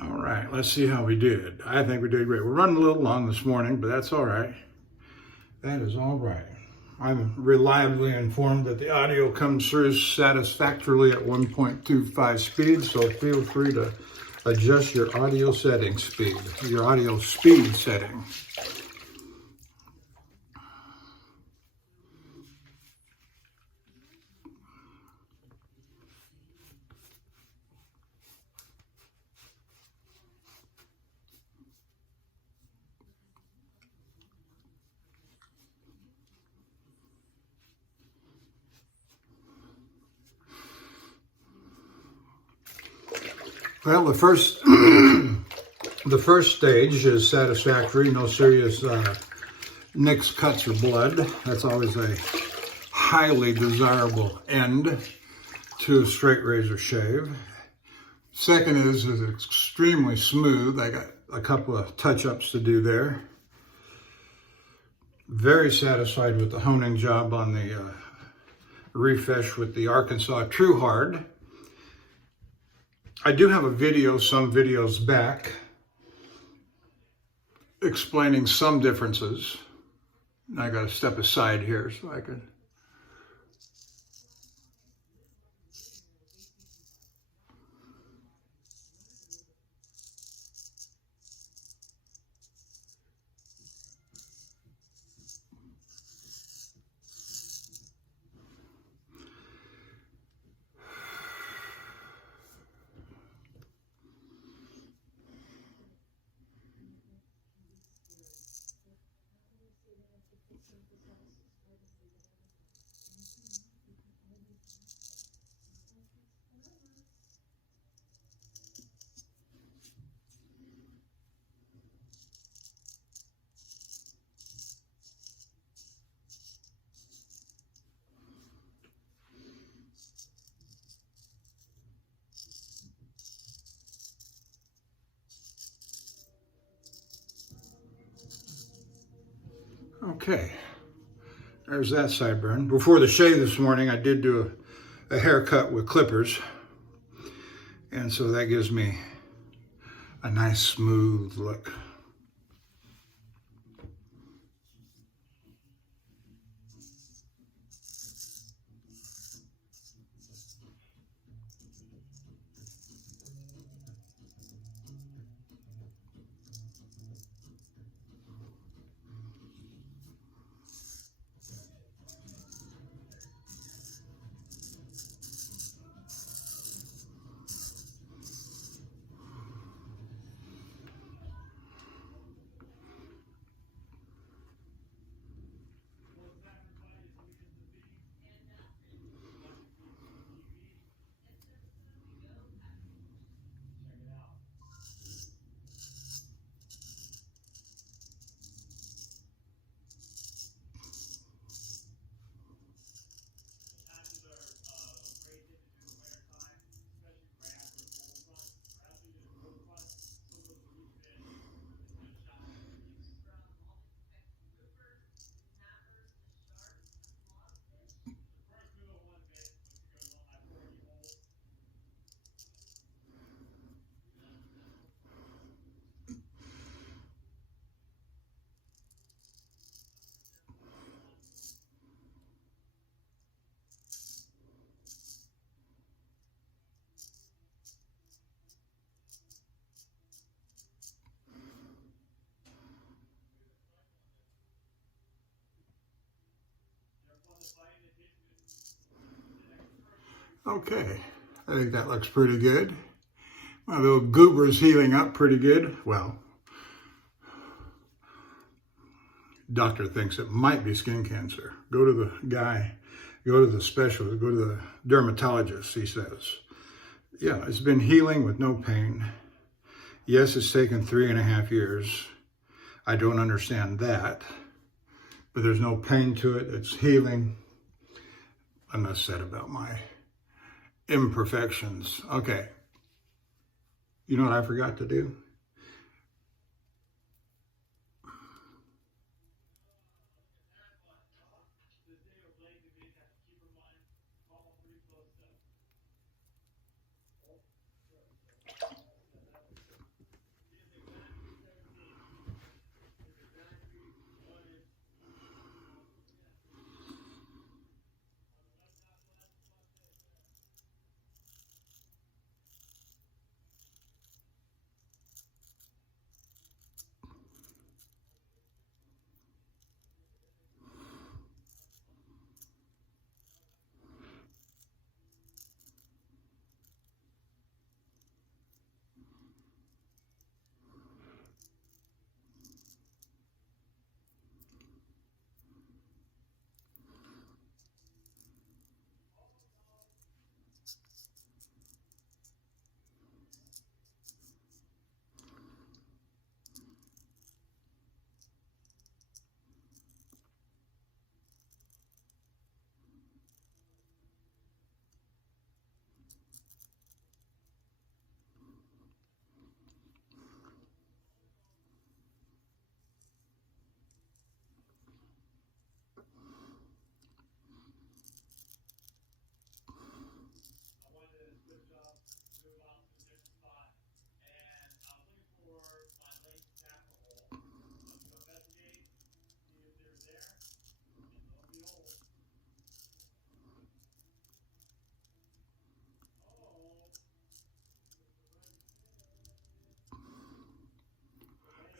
All right, let's see how we did. I think we did great. We're running a little long this morning, but that's all right. That is all right. I'm reliably informed that the audio comes through satisfactorily at 1.25 speed, so feel free to adjust your audio setting speed, your audio speed setting. Well, the first stage is satisfactory. No serious nicks, cuts, or blood. That's always a highly desirable end to a straight razor shave. Second is extremely smooth. I got a couple of touch-ups to do there. Very satisfied with the honing job on the refresh with the Arkansas True Hard. I do have a video, some videos back, explaining some differences. I got to step aside here so I can. Okay, there's that sideburn. Before the shave this morning, I did do a haircut with clippers. And so that gives me a nice smooth look. Okay, I think that looks pretty good. My little goober's healing up pretty good. Well, doctor thinks it might be skin cancer. Go to the guy, go to the specialist, go to the dermatologist, he says. Yeah, it's been healing with no pain. Yes, it's taken 3.5 years. I don't understand that, but there's no pain to it. It's healing. Enough said about my imperfections. Okay. You know what I forgot to do?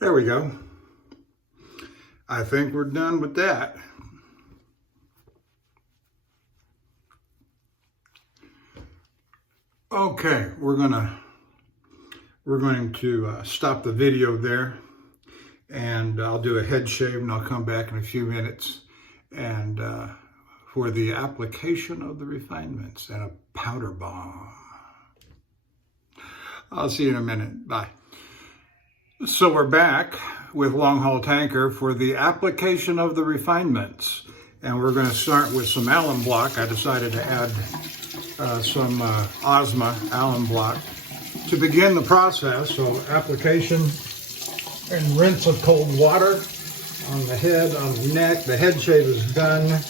There we go. I think we're done with that. Okay, we're going to stop the video there, and I'll do a head shave, and I'll come back in a few minutes and for the application of the refinements and a powder bomb. I'll see you in a minute. Bye. So we're back with Longhaultanker for the application of the refinements. And we're going to start with some alum block. I decided to add some Ozma alum block to begin the process. So application and rinse of cold water on the head, on the neck. The head shave is done.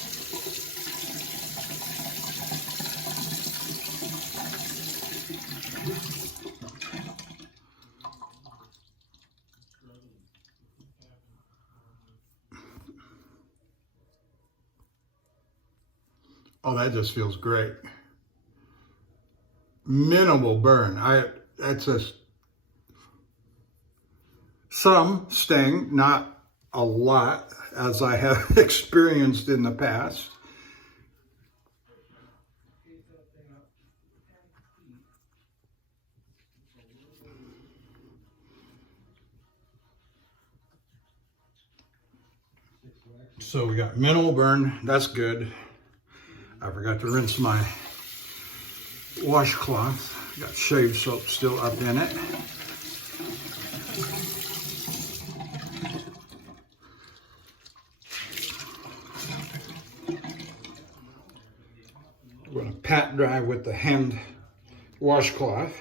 Oh, that just feels great. Minimal burn. That's just some sting, not a lot, as I have experienced in the past. So we got minimal burn, that's good. I forgot to rinse my washcloth. Got shave soap still up in it. We're going to pat dry with the hand washcloth.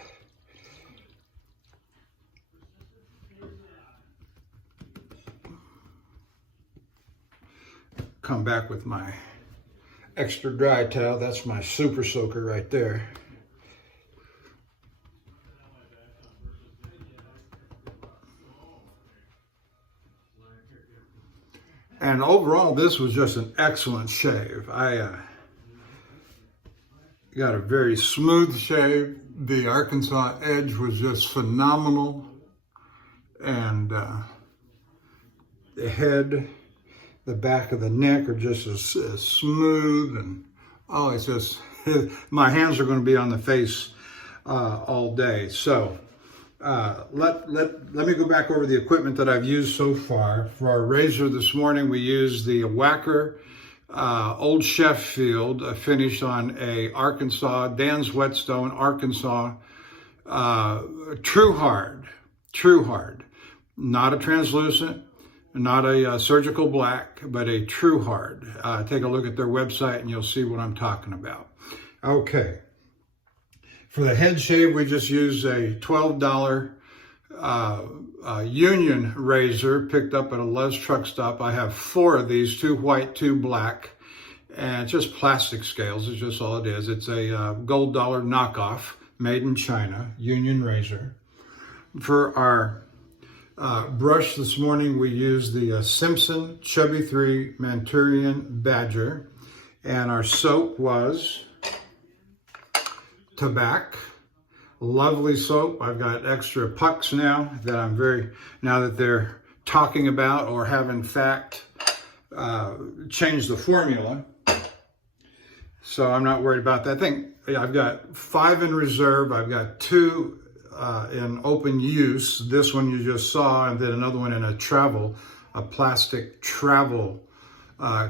Come back with my extra dry towel. That's my super soaker right there. And overall, this was just an excellent shave. I got a very smooth shave. The Arkansas edge was just phenomenal. And the head, the back of the neck are just as smooth, and oh, it's just, my hands are going to be on the face all day. So let me go back over the equipment that I've used so far. For our razor this morning, we used the Wacker Old Sheffield, finished on a Arkansas, Dan's Whetstone, Arkansas, True Hard, not a translucent, not a surgical black, but a True Hard. Take a look at their website and you'll see what I'm talking about. Okay. For the head shave, we just used a $12 Union razor picked up at a Love's truck stop. I have 4 of these, 2 white, 2 black, and it's just plastic scales. It's just all it is. It's a gold dollar knockoff made in China, Union razor. For our brush this morning, we used the Simpson Chubby 3 Manchurian Badger, and our soap was Tabac. Lovely soap. I've got extra pucks now that now that they're talking about or have in fact changed the formula. So I'm not worried about that. I think I've got 5 in reserve. I've got 2 in open use. This one you just saw, and then another one in a plastic travel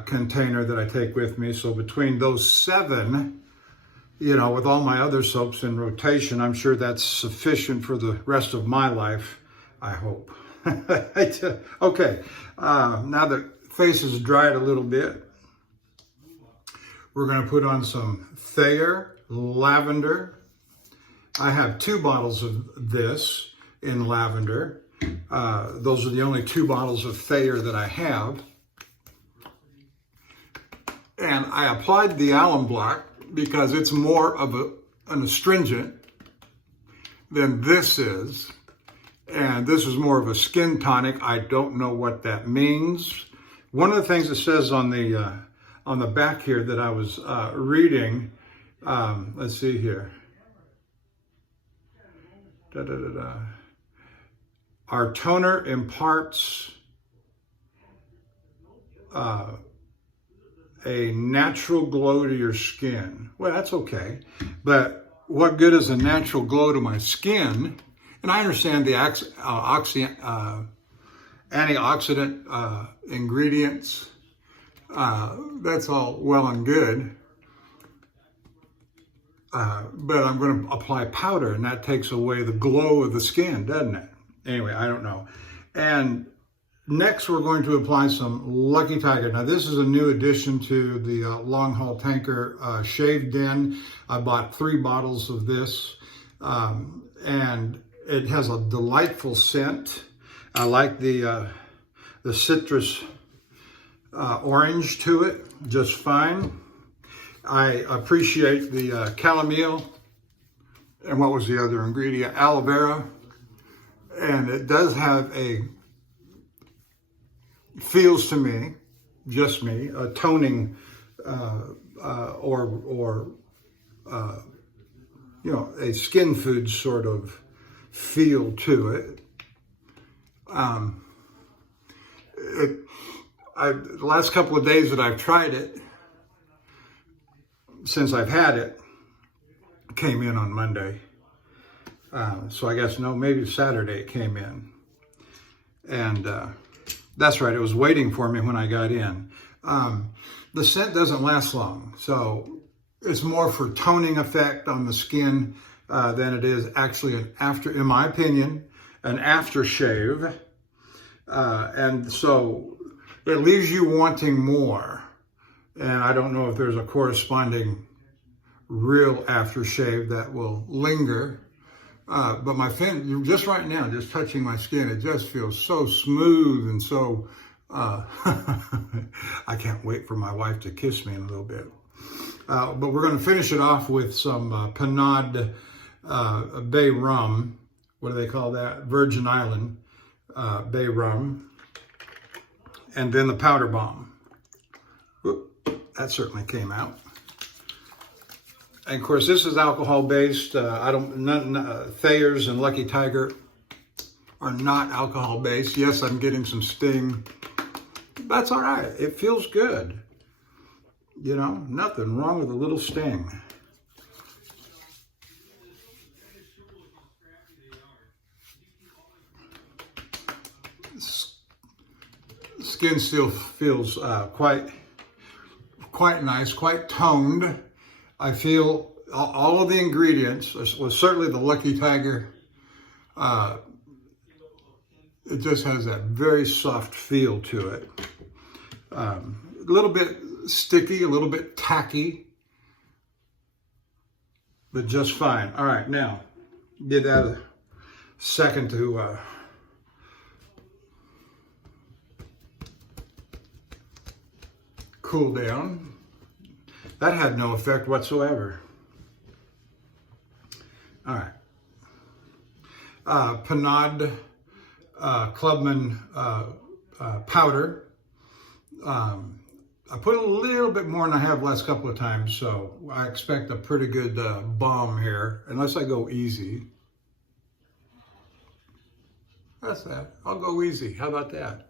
container that I take with me. So between those 7, with all my other soaps in rotation, I'm sure that's sufficient for the rest of my life, I hope. Okay, now the face is dried a little bit. We're going to put on some Thayer Lavender. I have 2 bottles of this in lavender. Those are the only 2 bottles of Thayer that I have. And I applied the alum block because it's more of an astringent than this is. And this is more of a skin tonic. I don't know what that means. One of the things it says on the back here that I was reading, let's see here. Our toner imparts a natural glow to your skin. Well, that's okay. But what good is a natural glow to my skin? And I understand the antioxidant ingredients. That's all well and good. But I'm going to apply powder, and that takes away the glow of the skin, doesn't it? Anyway, I don't know. And next, we're going to apply some Lucky Tiger. Now, this is a new addition to the Longhaultanker Shave Den. I bought 3 bottles of this, and it has a delightful scent. I like the citrus orange to it, just fine. I appreciate the chamomile, and what was the other ingredient? Aloe vera. And it does have feels to me, just me, a toning or a skin food sort of feel to it. The last couple of days that I've tried it, since I've had it, came in on Monday. So I guess, no, maybe Saturday it came in. And that's right, it was waiting for me when I got in. The scent doesn't last long, so it's more for toning effect on the skin than it is actually in my opinion, an aftershave. And so it leaves you wanting more. And I don't know if there's a corresponding real aftershave that will linger. But my fin, just right now, just touching my skin, it just feels so smooth and so, I can't wait for my wife to kiss me in a little bit. But we're going to finish it off with some Panade Bay rum. What do they call that? Virgin Island Bay rum. And then the powder bomb. Whoop, that certainly came out. And of course, this is alcohol-based. Thayer's and Lucky Tiger are not alcohol-based. Yes, I'm getting some sting. That's all right. It feels good. You know, nothing wrong with a little sting. Skin still feels quite nice, quite toned. I feel all of the ingredients, well, certainly the Lucky Tiger, it just has that very soft feel to it. A little bit sticky, a little bit tacky, but just fine. All right, now, give that a second to cool down. That had no effect whatsoever. All right. Panade Clubman powder. I put a little bit more than I have last couple of times, so I expect a pretty good bomb here, unless I go easy. That's that. I'll go easy. How about that?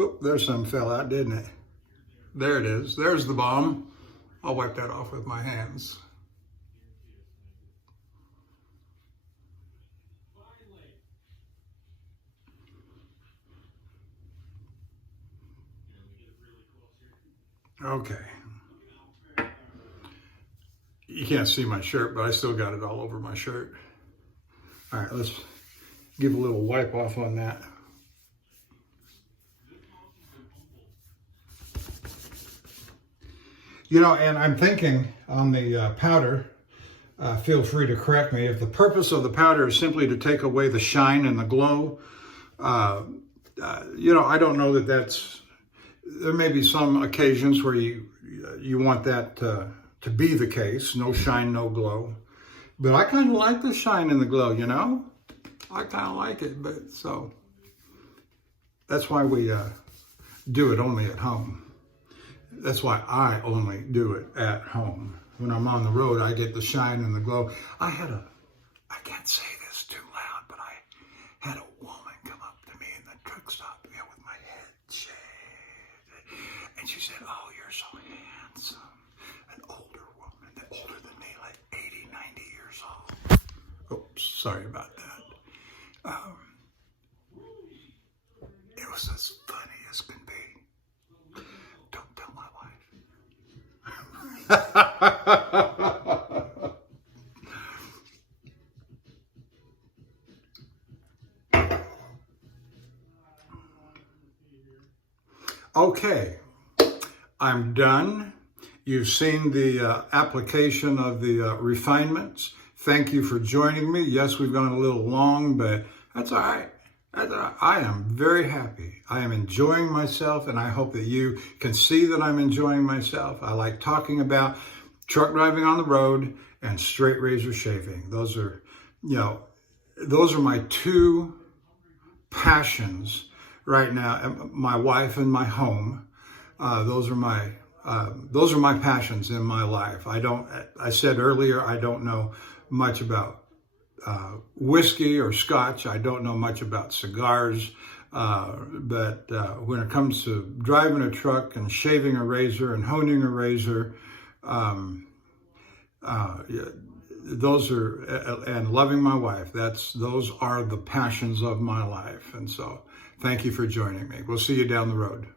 Oop, there's some fell out, didn't it? There it is. There's the bomb. I'll wipe that off with my hands. Okay. You can't see my shirt, but I still got it all over my shirt. All right, let's give a little wipe off on that. You know, and I'm thinking on the powder, feel free to correct me, if the purpose of the powder is simply to take away the shine and the glow, you know, I don't know that there may be some occasions where you want that to be the case, no shine, no glow. But I kind of like the shine and the glow, you know? I kind of like it, but so that's why we do it only at home. That's why I only do it at home. When I'm on the road, I get the shine and the glow. I can't say this too loud, but I had a woman come up to me in the truck stop with my head shaved. And she said, "Oh, you're so handsome." An older woman, older than me, like 80, 90 years old. Oops, sorry about that. It was as funny as can be. Don't tell my wife. Okay, I'm done. You've seen the application of the refinements. Thank you for joining me. Yes, we've gone a little long, but that's all right. I am very happy. I am enjoying myself, and I hope that you can see that I'm enjoying myself. I like talking about truck driving on the road and straight razor shaving. Those are my two passions right now. My wife and my home. Those are my passions in my life. I said earlier, I don't know much about whiskey or scotch. I don't know much about cigars, but when it comes to driving a truck and shaving a razor and honing a razor, those are, and loving my wife, those are the passions of my life. And so thank you for joining me. We'll see you down the road.